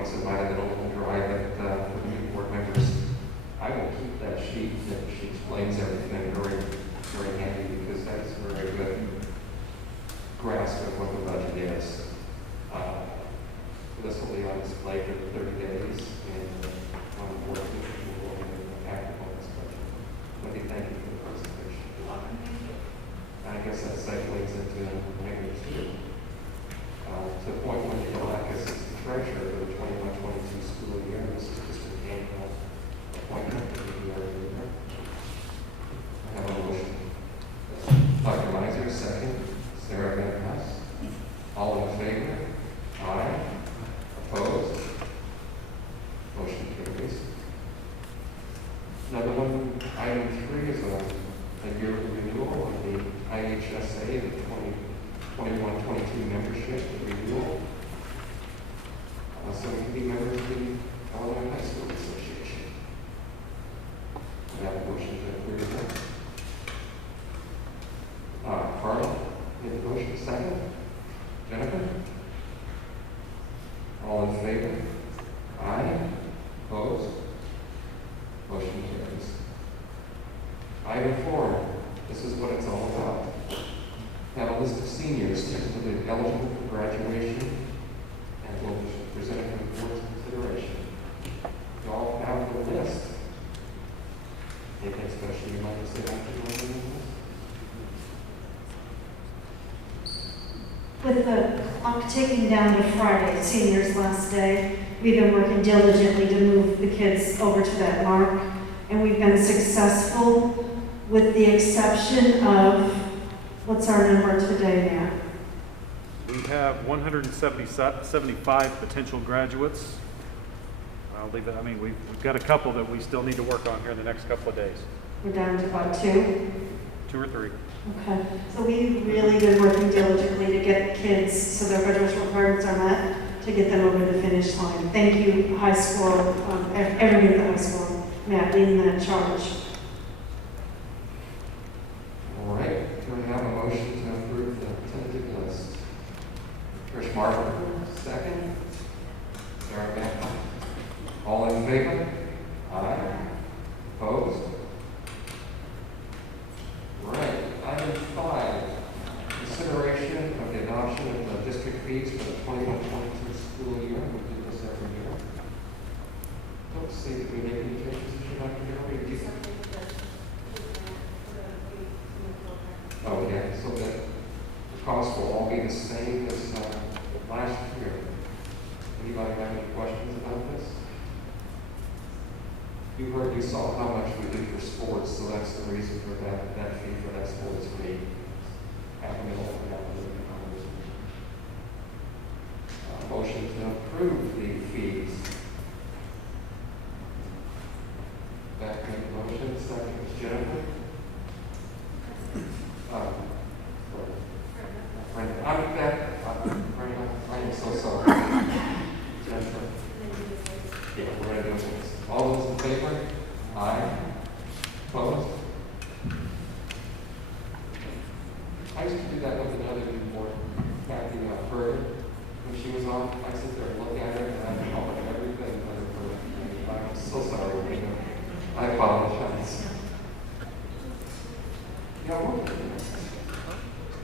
notes in my little drive that for the new board members. I will keep that sheet that she explains everything very, very handy because that's a very good grasp of what the budget is. This will be on display for 30 days and on the board will act upon this budget. Let me thank you for the presentation. I guess that segues into maybe two. To the point when you elect as the treasurer for the 21-22 school year, this is just an annual appointment that we do every year. I have a motion. Dr. Miser, second. Sarah Van Hess. All in favor? Aye. Opposed? Motion carries. Another one, item 3 is a yearly renewal of the IHSA, the 2021-22 membership renewal. So we can be members of the Illinois High School Association. I have a motion to approve that. Carl, made the motion, second. Jennifer? All in favor? Aye. Opposed? Motion carries. Item 4, this is what it's all about. Have a list of seniors typically eligible for graduation and will be presented for the board's consideration. You all have the list. Anything special you'd like to say after you want to do this? With the clock ticking down to Friday, seniors' last day, we've been working diligently to move the kids over to that mark, and we've been successful with the exception of, what's our number today, Matt? We have 175 potential graduates. I'll leave it. I mean, we've got a couple that we still need to work on here in the next couple of days. We're down to about 2? 2 or 3. Okay, so we've really been working diligently to get kids, so their graduation requirements are met, to get them over the finish line. Thank you, high school, everybody at the high school, Matt, leading that charge. All right, do we have a motion to approve the tentative list? Trish Martin, second. Sarah Van. All in favor? Aye. Opposed? Right. Item 5, consideration of the adoption of the district fees for the 21-22 school year. We do this every year. Don't see that we make any changes this year, Dr. Joe. Did you? Oh, yeah, so that the cost will all be the same as last year. Anybody have any questions about this? You saw how much we do for sports, so that's the reason for that fee for that sports fee. $500,000 for that. Motion to approve the fees. Back in the motion, second is Jennifer. I'm back. I am so sorry. Jennifer. Yeah, we're going to do this. All those in favor? Aye. Opposed? I used to do that with another new board, Kathy Further. When she was on, I sit there and look at her and I call her everything but her. I'm so sorry. I apologize. Yeah,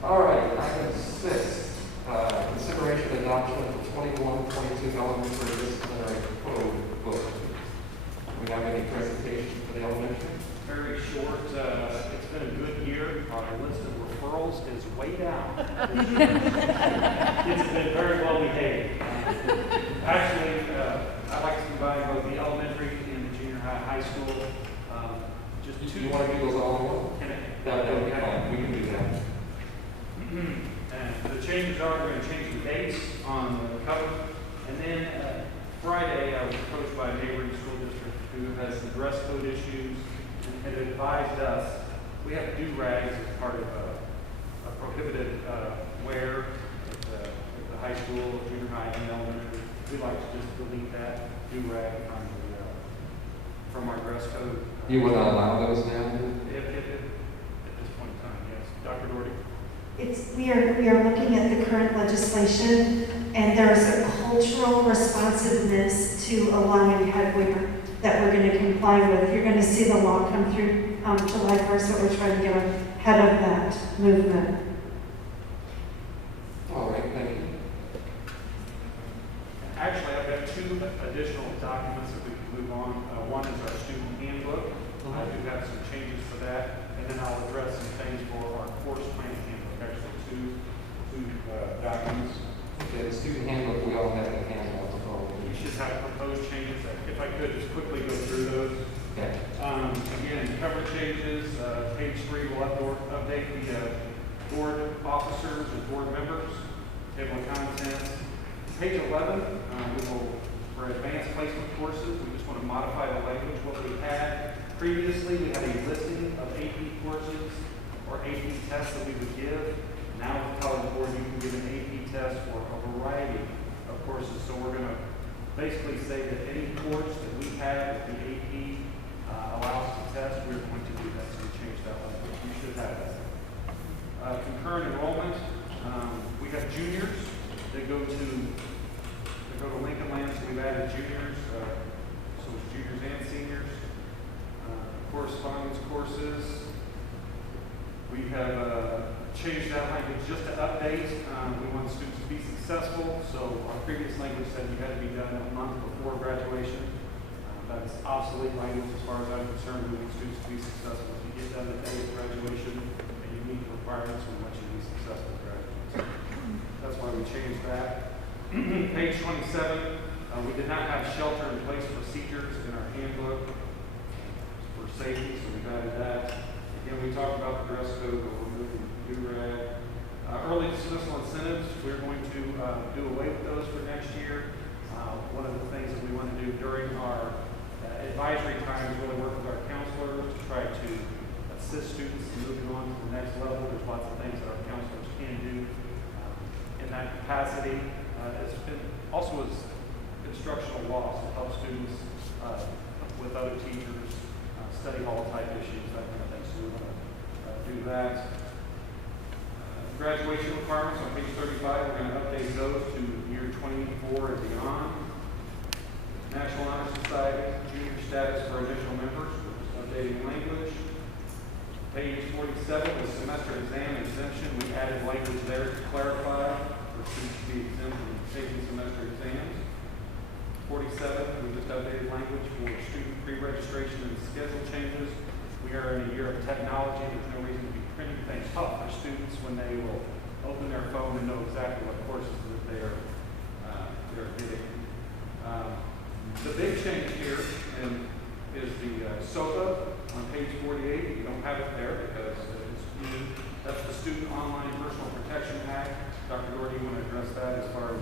all right, item 6, consideration and adoption of the 21-22 elementary disciplinary code book. Do we have any presentation for the elementary? Very short. It's been a good year. Our list of referrals is way down. It's been very well behaved. Actually, I like to combine both the elementary and the junior high school. Just two. You want to do those all in one? That would be fine. We can do that. And the changes are, we're going to change the dates on the cover. And then Friday, I was approached by a neighboring school district who has the dress code issues and had advised us we have do-rags as part of a prohibited wear at the high school, junior high, and elementary. We'd like to just delete that do-rag from our dress code. You would allow those now? At this point in time, yes. Dr. Doherty? We are looking at the current legislation, And there's a cultural responsiveness to allowing headwear that we're going to comply with. You're going to see the law come through July 1st, but we're trying to get ahead of that movement. All right, thank you. Actually, I've got two additional documents that we can move on. One is our student handbook. I do have some changes for that, and then I'll address some things for our course plan handbook. Actually, two documents. Okay, the student handbook, we all have a handout. You should have proposed changes. If I could just quickly go through those. Okay. Again, cover changes. Page 3 will update the board officers and board members. Table of contents. Page 11, for advanced placement courses, we just want to modify the language. What we had previously, we had a listing of AP courses or AP tests that we would give. Now with the College Board, you can give an AP test for a variety of courses. So we're going to basically say that any course that we have that the AP allows to test, we're going to do that. So we changed that language. You should have that. Concurrent enrollment, we have juniors that go to Lincoln Land, so we've added juniors, so it's juniors and seniors. Correspondence courses, we have changed that language just to update. We want students to be successful, so our previous language said you had to be done a month before graduation. That's obsolete language as far as I'm concerned. We want students to be successful. If you get done the day of graduation and you meet the requirements, we want you to be successful at graduation. That's why we changed that. Page 27, we did not have shelter-in-place procedures in our handbook for safety, so we've added that. Again, we talked about the dress code, but we're moving to do-rag. Early dismissal incentives, we're going to do away with those for next year. One of the things that we want to do during our advisory time is really work with our counselors to try to assist students in moving on to the next level. There's lots of things that our counselors can do in that capacity. It's been also as instructional loss to help students with other teachers, study hall type issues, that kind of thing. So we want to do that. Graduation requirements on page 35, we're going to update those to year 24 and beyond. National Honor Society, junior status for initial members, updating language. Page 47 was semester exam exemption. We added language there to clarify for students to be exempt from taking semester exams. 47, we just updated language for student pre-registration and schedule changes. We are in a year of technology. There's no reason to be printing things up for students when they will open their phone and know exactly what courses that they're getting. The big change here is the SOPA on page 48. You don't have it there because it's new. That's the Student Online Personal Protection Act. Dr. Gore, do you want to address that as far as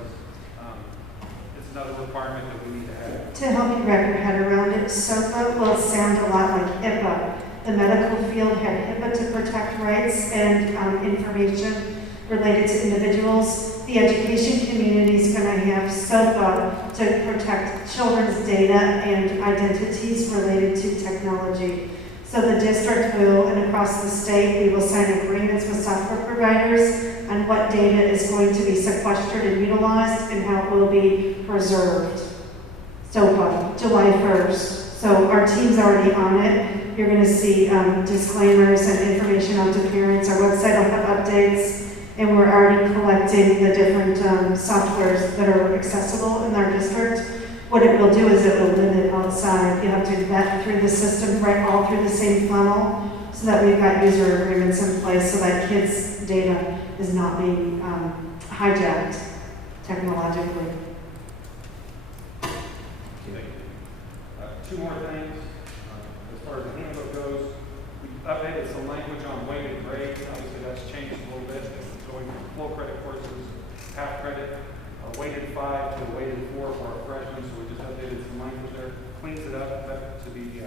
it's another requirement that we need to have? To help you wrap your head around it, SOPA will sound a lot like HIPAA. The medical field had HIPAA to protect rights and information related to individuals. The education community is going to have SOPA to protect children's data and identities related to technology. So the district will, and across the state, we will sign agreements with software providers on what data is going to be sequestered and utilized and how it will be preserved. SOPA, July 1st. So our team's already on it. You're going to see disclaimers and information out to parents. Our website will have updates, and we're already collecting the different softwares that are accessible in our district. What it will do is it will limit outside. You have to vet through the system, right, all through the same funnel, so that we've got user agreements in place so that kids' data is not being hijacked technologically. Two more things. As far as the handbook goes, we updated some language on weighted grades. Obviously, that's changed a little bit. It's going from full credit courses, half credit, weighted 5 to a weighted 4 for our freshmen. So we just updated some language there. Cleans it up to be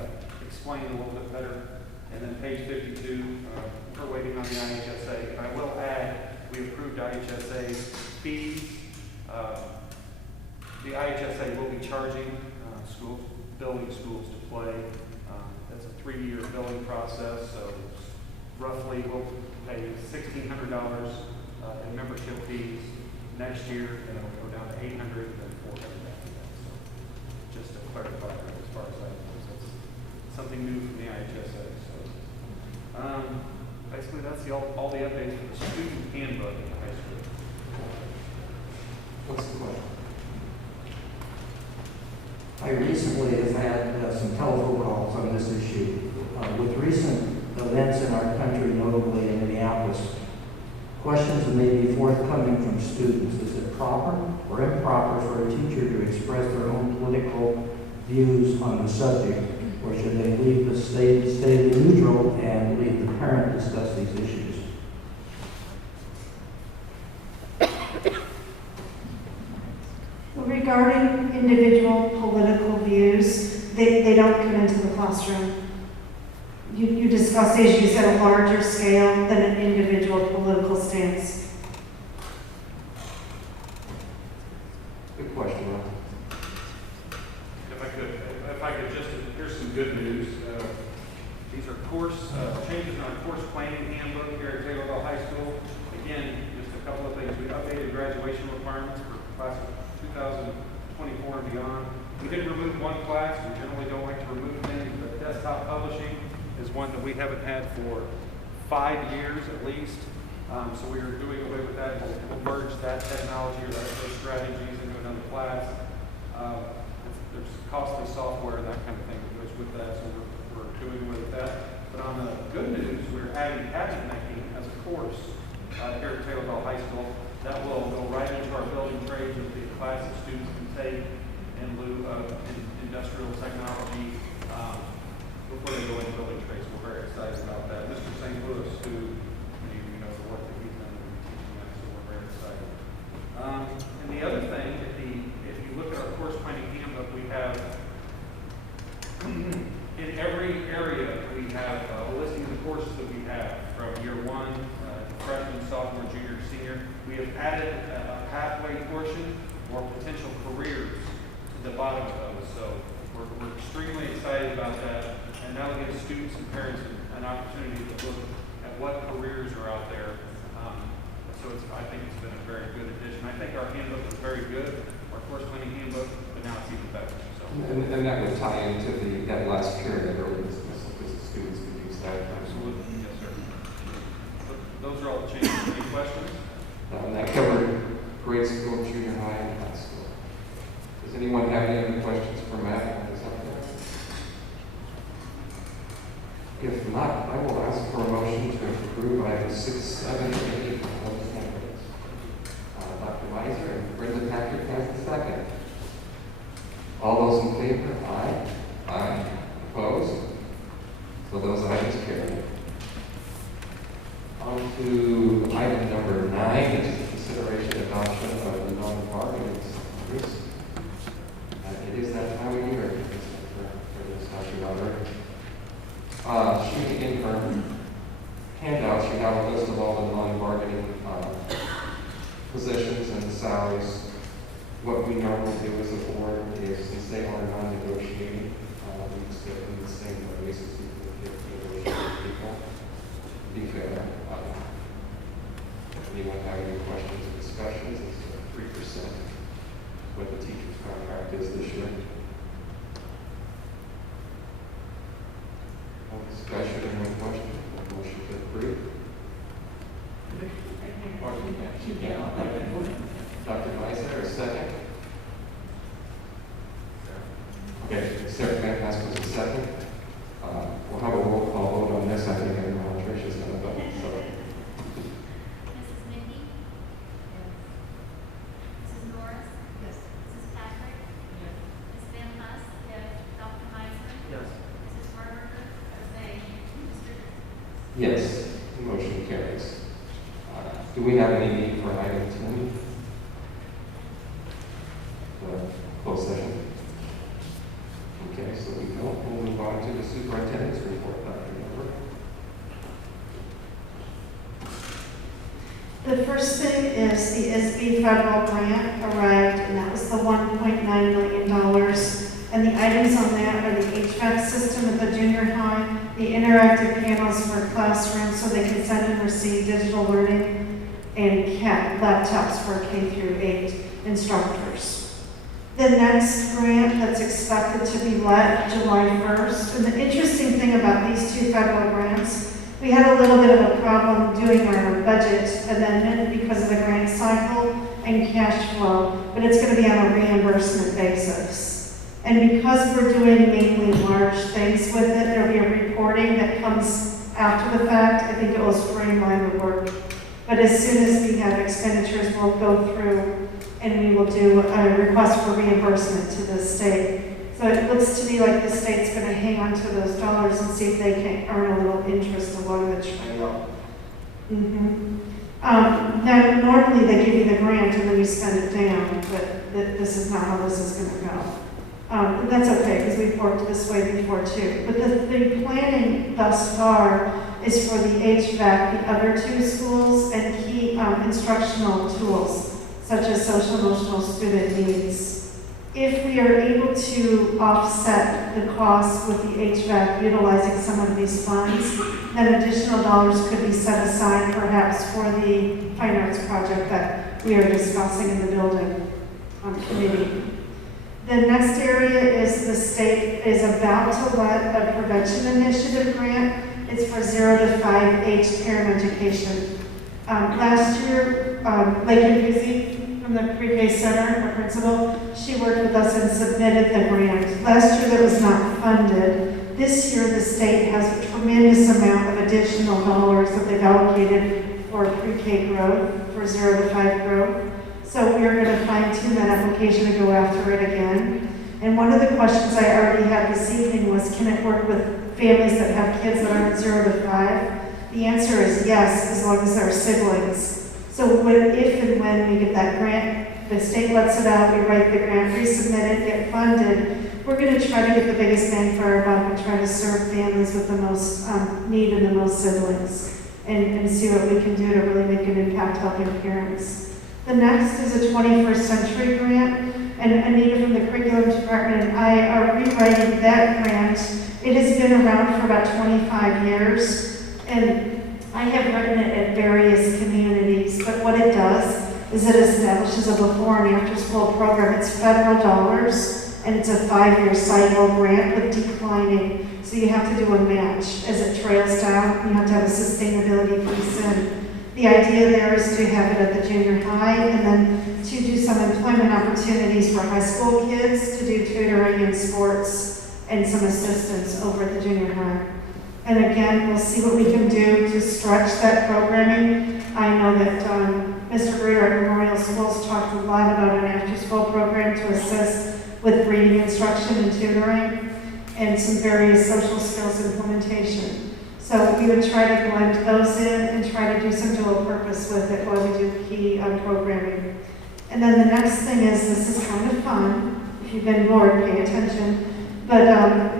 explained a little bit better. And then page 52, we're waiting on the IHSA. And I will add, we approved IHSA fees. The IHSA will be charging schools, billing schools to play. That's a 3-year billing process, so roughly we'll pay $1,600 in membership fees Next year, it'll go down to 800 and then 400 after that. So just to clarify as far as that goes, that's something new from the IHSA. So basically, that's all the updates for the student handbook in the high school. What's the question? I recently have had some telephone calls on this issue. With recent events in our country, notably in Minneapolis, questions that may be forthcoming from students. Is it proper or improper for a teacher to express their own political views on the subject, or should they leave the stay neutral and leave the parent discuss these issues? Regarding individual political views, they don't come into the classroom. You discuss issues at a larger scale than an individual political stance. Good question, Ron. If I could just, here's some good news. These are changes in our course planning handbook here at Taylorville High School. Again, just a couple of things. We updated graduation requirements for class of 2024 and beyond. We did remove one class. We generally don't like to remove things, but desktop publishing is one that we haven't had for 5 years at least. So we are doing away with that. We'll merge that technology or those strategies into another class. There's costly software and that kind of thing that goes with that, so we're doing away with that. But on the good news, we're adding cabinet making as a course here at Taylorville High School. That will go right into our building trades. It'll be a class that students can take in lieu of industrial technology before they go into building trades. We're very excited about that. Mr. St. Louis, who many of you know the work that he's done in teaching that, so we're very excited. And the other thing, if you look at our course planning handbook, we have in every area we have a listing of the courses that we have from year 1, freshman, sophomore, junior, senior. We have added a pathway portion or potential careers to the bottom of those. So we're extremely excited about that, and that'll give students and parents an opportunity to look at what careers are out there. So I think it's been a very good addition. I think our handbook is very good, our course planning handbook, but now it's even better. So. And that would tie into that last period earlier dismissal, because the students could use that. Absolutely, yes, sir. But those are all the changes. Any questions? And that covered grade school, junior high, and high school. Does anyone have any other questions for Matt? If not, I will ask for a motion to approve items 6, 7, and 8 on the candidates. Dr. Weiser and Brenda Patrick has the second. All those in favor? Aye. Aye. Opposed? So those items carry. On to item number 9, which is consideration adoption of the non-bargaining standards. It is that time of year for this Dr. Weiser. In her handouts, you have a list of all the non-bargaining positions and the salaries. What we normally do as a board is, since they are non-negotiating, we just give them the same ways as we would give negotiating people. To be fair, if anyone have any questions or discussions, it's 3% what the teacher's contract is this year. No discussion or no question? Motion to approve. Dr. Ihsa, a second? Okay, Sarah Van Hask was a second. We'll have a roll call vote on this. I think everyone Trish is going to vote. So. Mrs. Mindy? Yes. Mrs. Norris? Yes. Mrs. Patrick? Yes. Ms. Van Huss? Yes. Dr. Meisner? Yes. Mrs. Harberger? Abstain. Mr. Yes, the motion carries. Do we have any need for item 10? Closed session? Okay, so we don't. We'll move on to the superintendent's report, Dr. Number. The first thing is the ISB federal grant arrived, and that was the $1.9 million. And the items on that are the HVAC system at the junior high, the interactive panels for classrooms so they can send and receive digital learning, and CAP, laptops for K through 8 instructors. The next grant that's expected to be let July 1st, and the interesting thing about these two federal grants, we had a little bit of a problem doing our budget amendment because of the grant cycle and cash flow, but it's going to be on a reimbursement basis. And because we're doing mainly large things with it, there'll be a reporting that comes after the fact. I think it will streamline the work. But as soon as we have expenditures, we'll go through and we will do a request for reimbursement to the state. So it looks to me like the state's going to hang on to those dollars and see if they can earn a little interest along the trail. Now, normally they give you the grant and then you spend it down, but this is not how this is going to go. And that's okay, because we've worked this way before too. But the planning thus far is for the HVAC, the other two schools, and key instructional tools, such as social emotional student needs. If we are able to offset the costs with the HVAC utilizing some of these funds, then additional dollars could be set aside perhaps for the fine arts project that we are discussing in the building committee. The next area is the state is about to let a prevention initiative grant. It's for 0 to 5 age parent education. Last year, Lakin Busy from the pre-K center, our principal, she worked with us and submitted the grant. Last year that was not funded. This year the state has a tremendous amount of additional dollars that they've allocated for pre-K growth, for 0 to 5 growth. So we are going to fine-tune that application to go after it again. And one of the questions I already had this evening was, can it work with families that have kids that aren't 0 to 5? The answer is yes, as long as they're siblings. So if and when we get that grant, the state lets it out, we write the grant, resubmit it, get funded, we're going to try to get the biggest bang for our buck and try to serve families with the most need and the most siblings and see what we can do to really make an impact helping parents. The next is a 21st century grant, and Anita from the curriculum department and I are rewriting that grant. It has been around for about 25 years, and I have written it at various communities, but what it does is it establishes a before and after school program. It's federal dollars, and it's a 5-year cycle grant with declining, so you have to do a match. As it trails down, you have to have a sustainability piece in. The idea there is to have it at the junior high and then to do some employment opportunities for high school kids, to do tutoring and sports and some assistance over at the junior high. And again, we'll see what we can do to stretch that programming. I know that Mr. Breeder at Memorial Schools talked a lot about an after-school program to assist with reading instruction and tutoring and some various social skills implementation. So we would try to blend those in and try to do some dual purpose with it while we do key programming. And then the next thing is, this is kind of fun. If you've been bored, pay attention. But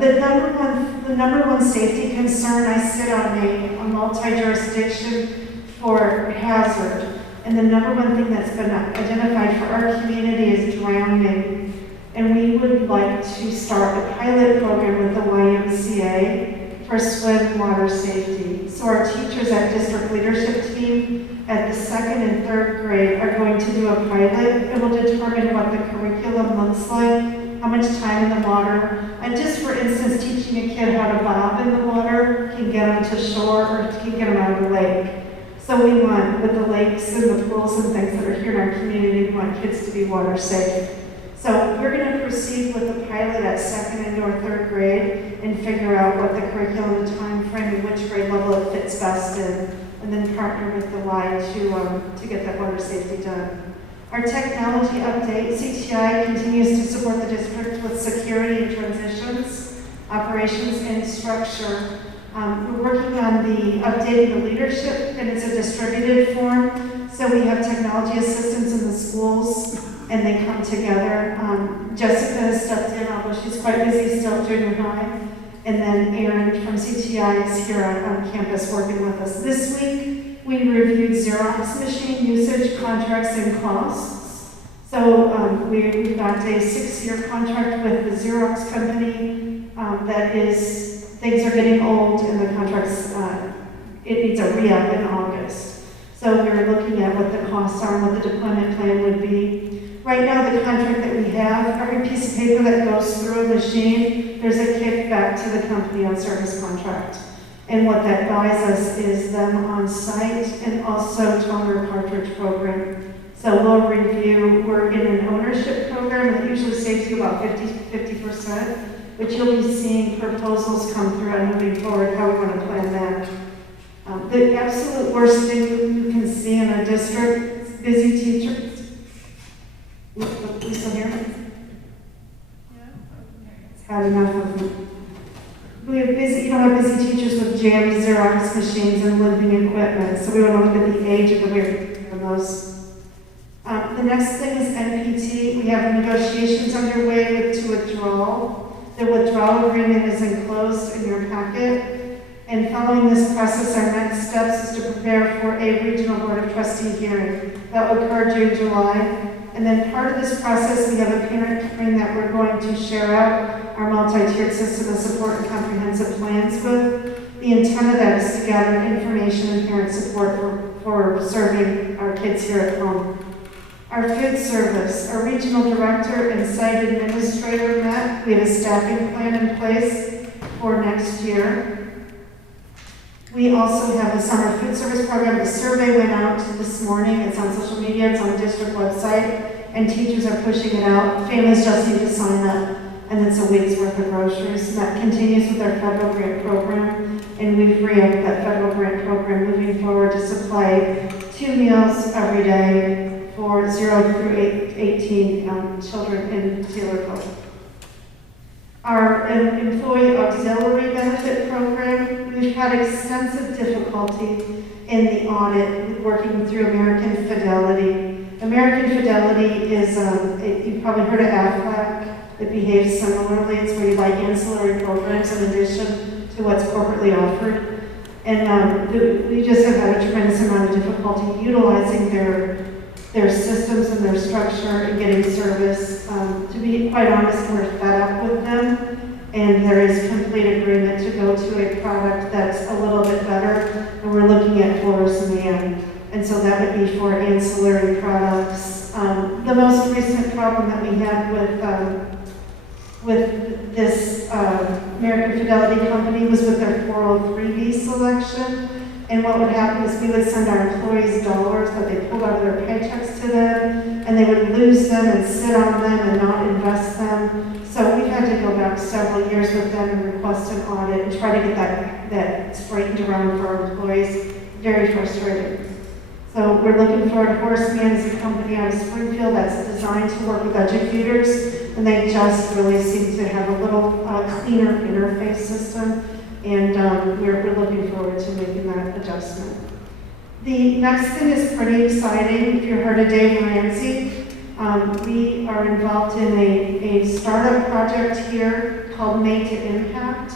the number one safety concern, I sit on a multi-jurisdiction for hazard. And the number one thing that's been identified for our community is drowning. And we would like to start a pilot program with the YMCA for swim water safety. So our teachers at district leadership team at the 2nd and 3rd grade are going to do a pilot, and we'll determine what the curriculum looks like, how much time in the water, and just for instance, teaching a kid how to bob in the water can get them to shore or can get them out of the lake. So we want, with the lakes and the pools and things that are here in our community, we want kids to be water safe. So we're going to proceed with the pilot at 2nd and or 3rd grade and figure out what the curriculum and time frame and which grade level it fits best in, and then partner with the Y to get that water safety done. Our technology update, CTI continues to support the district with security and transitions, operations, and structure. We're working on the updating the leadership, and it's a distributed form. So we have technology assistants in the schools, and they come together. Jessica has stepped in, although she's quite busy still junior high. And then Erin from CTI is here on campus working with us. This week, we reviewed Xerox machine usage, contracts, and costs. So we've got a 6-year contract with the Xerox company that is, things are getting old and the contracts, it needs a re-up in August. So we're looking at what the costs are and what the deployment plan would be. Right now, the contract that we have, every piece of paper that goes through a machine, there's a kickback to the company on service contract. And what that buys us is them on site and also toner cartridge program. So we'll review, we're in an ownership program that usually saves you about 50%, but you'll be seeing proposals come through and moving forward how we want to plan that. The absolute worst thing you can see in our district is busy teachers. Lisa here? It's had enough of them. We have busy, you don't have busy teachers with jammed Xerox machines and limping equipment, so we want to look at the age of the wear of those. The next thing is NPT. We have negotiations underway to withdrawal. The withdrawal agreement is enclosed in your packet. And following this process, our next steps is to prepare for a regional board of trustee hearing. That will occur June, July. And then part of this process, we have a parent hearing that we're going to share out our multi-tiered system of support and comprehensive plans with. The intent of that is to gather information and parent support for serving our kids here at home. Our food service, our regional director and site administrator met. We have a staffing plan in place for next year. We also have a summer food service program. The survey went out this morning. It's on social media, it's on the district website, and teachers are pushing it out. Families just need to sign up, and it's a week's worth of groceries. And that continues with our federal grant program, and we've re-upped that federal grant program moving forward to supply 2 meals every day for 0 through 18 children in Taylorville. Our employee auxiliary benefit program, we've had extensive difficulty in the audit with working through American Fidelity. American Fidelity is, you've probably heard of AFLAC. It behaves similarly. It's where you buy ancillary programs in addition to what's corporately offered. And we just have had a tremendous amount of difficulty utilizing their systems and their structure and getting service. To be quite honest, we're fed up with them, and there is complete agreement to go to a product that's a little bit better, and we're looking at Horace Mann, and so that would be for ancillary products. The most recent problem that we had with this American Fidelity company was with their 403B selection. And what would happen is we would send our employees dollars that they pulled out of their paychecks to them, and they would lose them and sit on them and not invest them. So we've had to go back several years with them and request an audit and try to get that straightened around for our employees. Very frustrating. So we're looking forward. Horace Mann is a company out of Springfield that's designed to work with educators, and they just really seem to have a little cleaner interface system. And we're looking forward to making that adjustment. The next thing is pretty exciting. If you've heard of Dave Ramsey, we are involved in a startup project here called Made to Impact.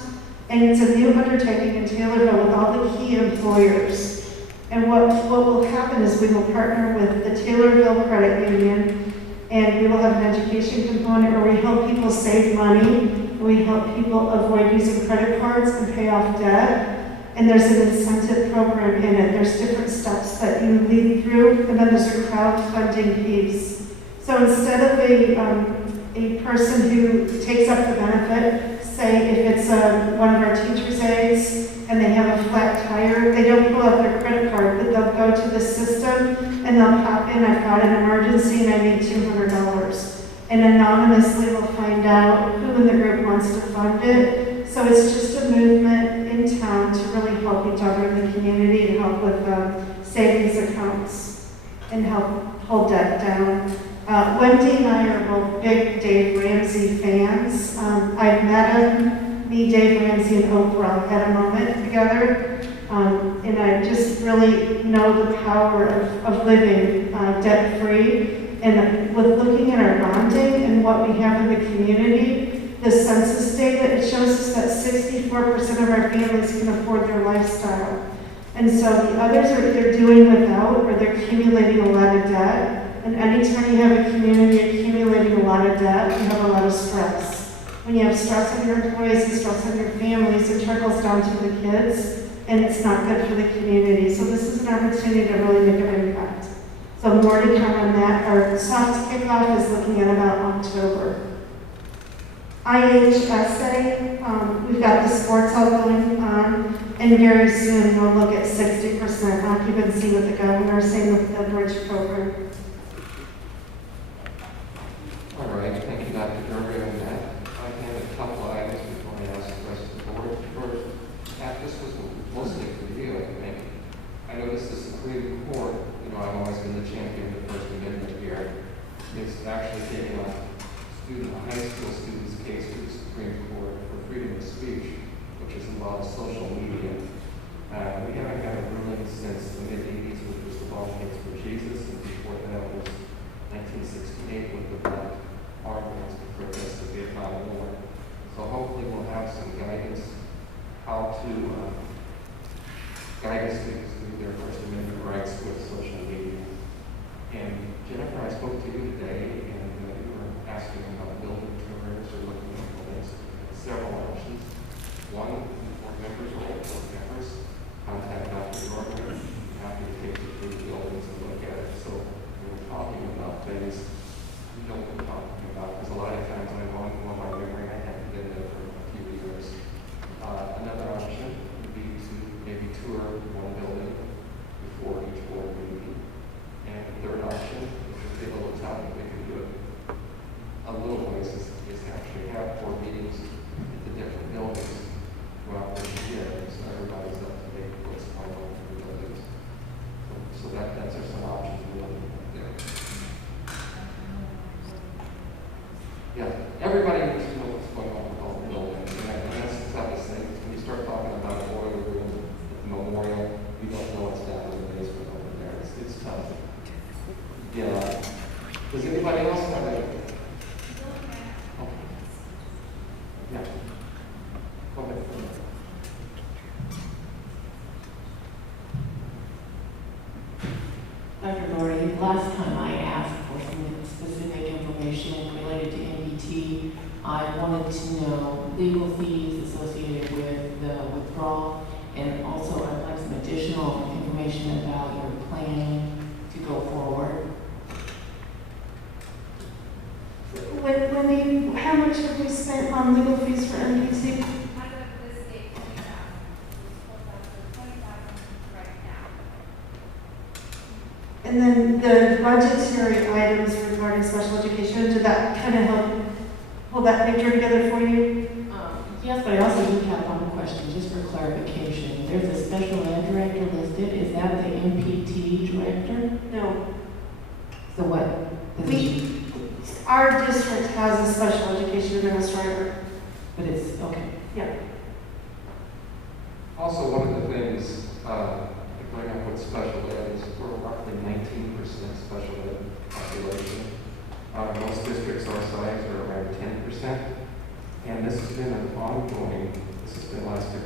And it's a new undertaking in Taylorville with all the key employers. And what will happen is we will partner with the Taylorville Credit Union, and we will have an education component where we help people save money. We help people avoid using credit cards and pay off debt. And there's an incentive program in it. There's different steps that you lead through, and then there's a crowdfunding piece. So instead of a person who takes up the benefit, say if it's one of our teachers' aides and they have a flat tire, they don't pull out their credit card, but they'll go to the system and they'll pop in, I've got an emergency and I need $200. And anonymously we'll find out who in the group wants to fund it. So it's just a movement in town to really help each other in the community and help with savings accounts and help hold debt down. Wendy and I are both big Dave Ramsey fans. I've met him, me, Dave Ramsey, and Oprah had a moment together. And I just really know the power of living debt-free. And with looking at our bonding and what we have in the community, the census data, it shows us that 64% of our families can afford their lifestyle. And so the others are either doing without or they're accumulating a lot of debt. And anytime you have a community accumulating a lot of debt, you have a lot of stress. When you have stress on your employees and stress on your families, it trickles down to the kids. and it's not good for the community. So this is an opportunity to really make an impact. So more to come on that. Our soft kickoff is looking at about October. IHSA, we've got the sports all going on, and very soon we'll look at 60% occupancy with the governor, same with the bridge program. All right, thank you, Dr. Gerber, on that. I have a couple of items before I ask the rest of the board. First, Pat, this was mostly for you, I think. I know this is Supreme Court. You know, I've always been the champion of the First Amendment here. It's actually taken a high school student's case to the Supreme Court for freedom of speech, which is involved social media. We haven't had a ruling since the mid-80s, which was the ball case for Jesus, and before that was 1968 with the Black Armies to protest the Vietnam War. So hopefully we'll have some guidance how to guide students through their First Amendment rights with social media. And Jennifer, I spoke to you today, and you were asking about building tours or looking at the list. Several options. One, board members or old board members, contact Dr. Yorker. Happy to take you through the buildings and look at it. So we're talking about things you know what we're talking about, because a lot of times I want my memory, I haven't been there for a few years. Another option would be to maybe tour one building before each board meeting. And the third option, if we feel a little tough, we can do it a little ways, is actually have board meetings at the different buildings throughout the year, so everybody's up to date with what's going on in the buildings. So that's just some options we're looking at there. Yeah, everybody needs to know what's going on with all the buildings, and that's the toughest thing. When you start talking about a boiler room, the memorial, you don't know what's down in the basement over there. It's tough. Yeah. Does anybody else have any? Oh. Yeah. Go ahead. Dr. Gordy, last time I asked for some specific information related to MBT, I wanted to know legal fees associated with the withdrawal, and also I'd like some additional information about your planning to go forward. How much have we spent on legal fees for MPC? As of this date, 20,000. It's close out to 20,000 right now. And then the budgetary items regarding special education, did that kind of help pull that picture together for you? Yes, but I also do have one question, just for clarification. There's a special ed director listed. Is that the MPT director? No. So what position? Our district has a special education administrator. But it's, okay. Yeah. Also, one of the things to bring up with special ed is we're roughly 19% special ed population. Most districts our size are around 10%. And this has been an ongoing, this has been the last at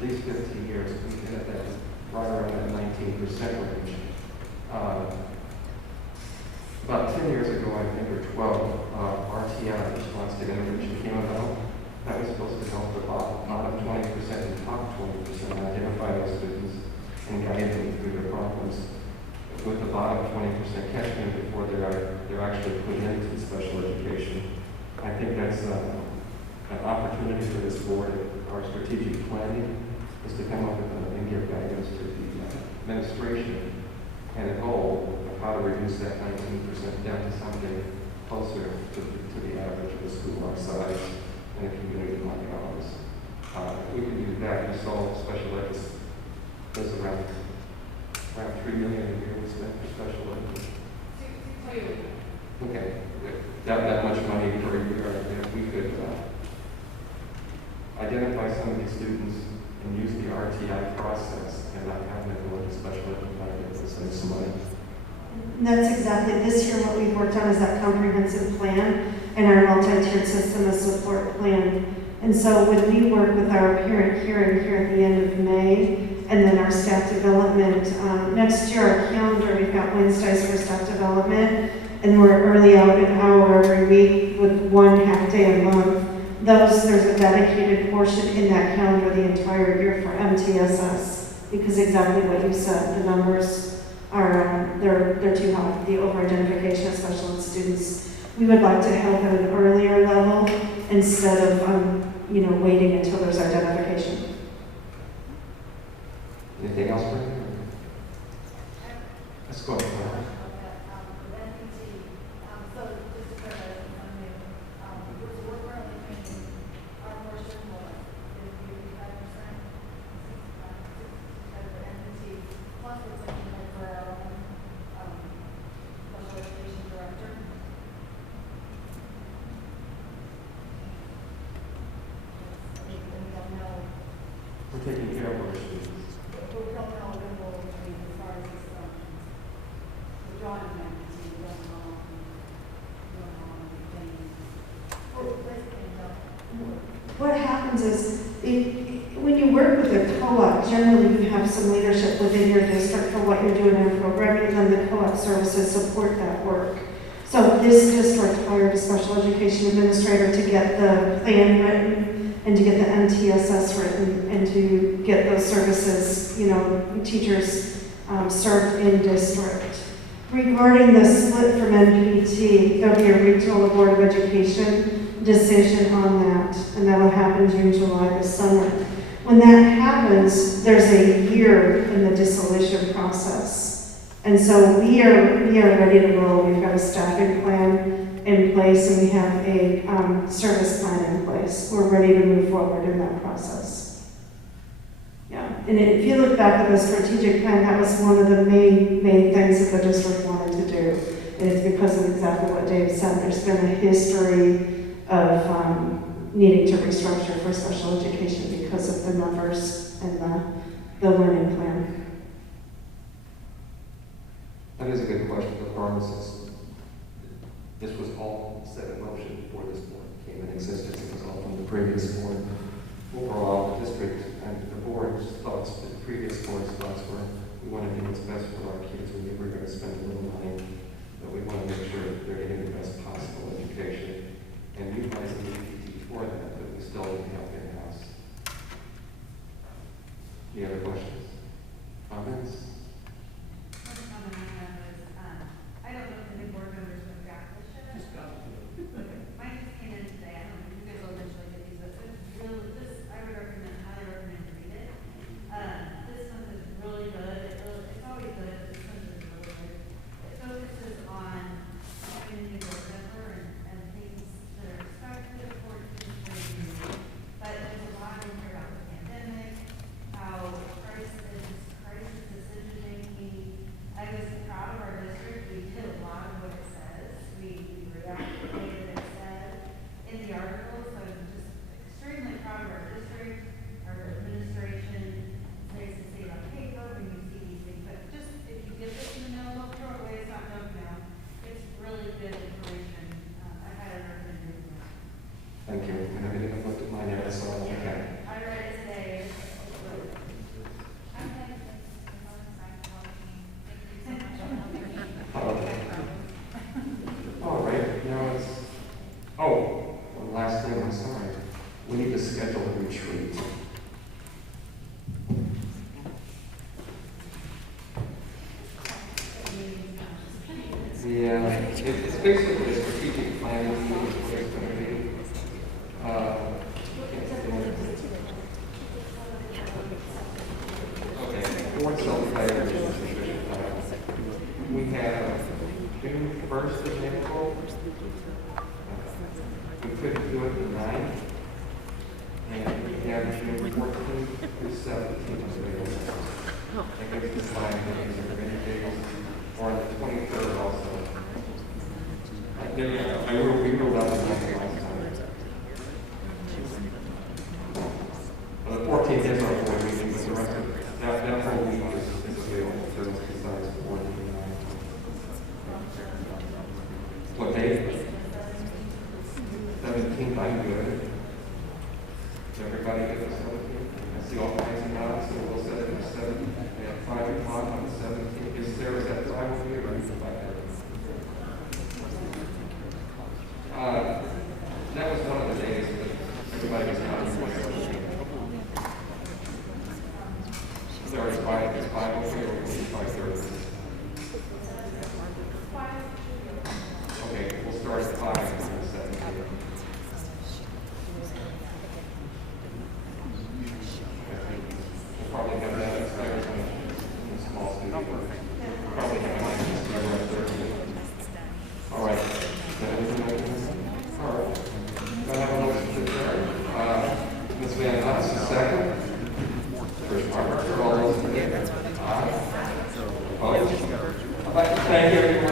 least 15 years, we've been at that right around that 19% range. About 10 years ago, I think, or 12, RTI, Response to Intervention, came about. That was supposed to help the bottom 20% and top 20%, identify those students and guide them through their problems. With the bottom 20% catch them before they're actually put into special education. I think that's an opportunity for this board, our strategic planning, is to come up with and give guidance to the administration and a goal of how to reduce that 19% down to something closer to the average of a school our size and a community like ours. If we can do that, we saw special ed does around $3 million a year we spend for special ed. Okay, that much money per year, if we could identify some of these students and use the RTI process and not have them go into special ed and spend some money. And that's exactly, this year what we've worked on is that comprehensive plan and our multi-tiered system of support plan. And so when we work with our parent hearing here at the end of May, and then our staff development, next year our calendar, we've got Wednesdays for staff development, and we're early out an hour every week with one half day a month there's a dedicated portion in that calendar the entire year for MTSS, because exactly what you said, the numbers are, they're too high, the over-identification of special ed students. We would like to help at an earlier level instead of, waiting until there's identification. Anything else, Brenda? Let's go ahead. We're taking care of our students. What happens is, when you work with a co-op, generally you have some leadership within your district for what you're doing in programming, and then the co-op services support that work. So this district hired a special education administrator to get the plan written and to get the MTSS written and to get those services, teachers served in district. Regarding the split from NPT, there'll be a regional Board of Education decision on that, and that'll happen June, July this summer. When that happens, there's a year in the dissolution process. And so we are ready to roll. We've got a staffing plan in place, and we have a service plan in place. We're ready to move forward in that process. Yeah, and if you look back at the strategic plan, that was one of the main things that the district wanted to do. And it's because of exactly what Dave said. There's been a history of needing to restructure for special education because of the numbers and the learning plan. That is a good question. The pharmacist, this was all set in motion before this board came in existence. It was all from the previous board. Overall, the district and the board's thoughts, the previous board's thoughts were, we want to do what's best for our kids. We knew we were going to spend a little money, but we want to make sure that they're getting the best possible education and utilizing the EPT for that, but we still need help in-house. Any other questions? Comments? One comment I have is, I don't know if the new board members have got this yet. Okay, mine just came in today. I don't know if you guys will eventually get these, but it's really, I would highly recommend to read it. This one is really good. It's always good, but this one is really good. It focuses on community board member and things that are expected, important things for the community. But there's a lot in here about the pandemic, how crisis decision-making. I was proud of our district. We did a lot of what it says. We reacted the way that it said in the article. So I'm just extremely proud of our district, our administration. It's nice to see it on paper when you see these things. But just if you get this in the mail, don't throw it away. It's not junk mail. It's really good information. I highly recommend reading it. Thank you. And I didn't look at mine yet, so I'll check it. I read it today. All right, now it's, one last thing, I'm sorry. We need to schedule a retreat. Yeah, it's basically a strategic planning tool is what it's going to be. Okay, board self-pay, which is sufficient time. We have June 1st available. We couldn't do it the 9th. And we have June 14th through 17th available. That gives us 5 days or many days. Or the 23rd also. We ruled out the 9th last time. Well, the 14th is our board meeting, but the rest of that whole week is available for us besides the board meeting. What day? 17th, I'm good. Does everybody get the 17th? I see all kinds of nods, so we'll set it for 17th at 5 o'clock on the 17th. Is that time of year or is it by that? That was one of the days, but somebody's not here. Starts by, it's 5 okay, or 5:30? Okay, we'll start at 5 and we'll set it here. We'll probably have that upstairs in a small studio. We'll probably have mine in the studio right there. All right. Is that everything? All right. Do I have a motion to adjourn? Ms. Van Huss, second. First part, all those in favor? Aye. Opposed? I'd like to thank everyone.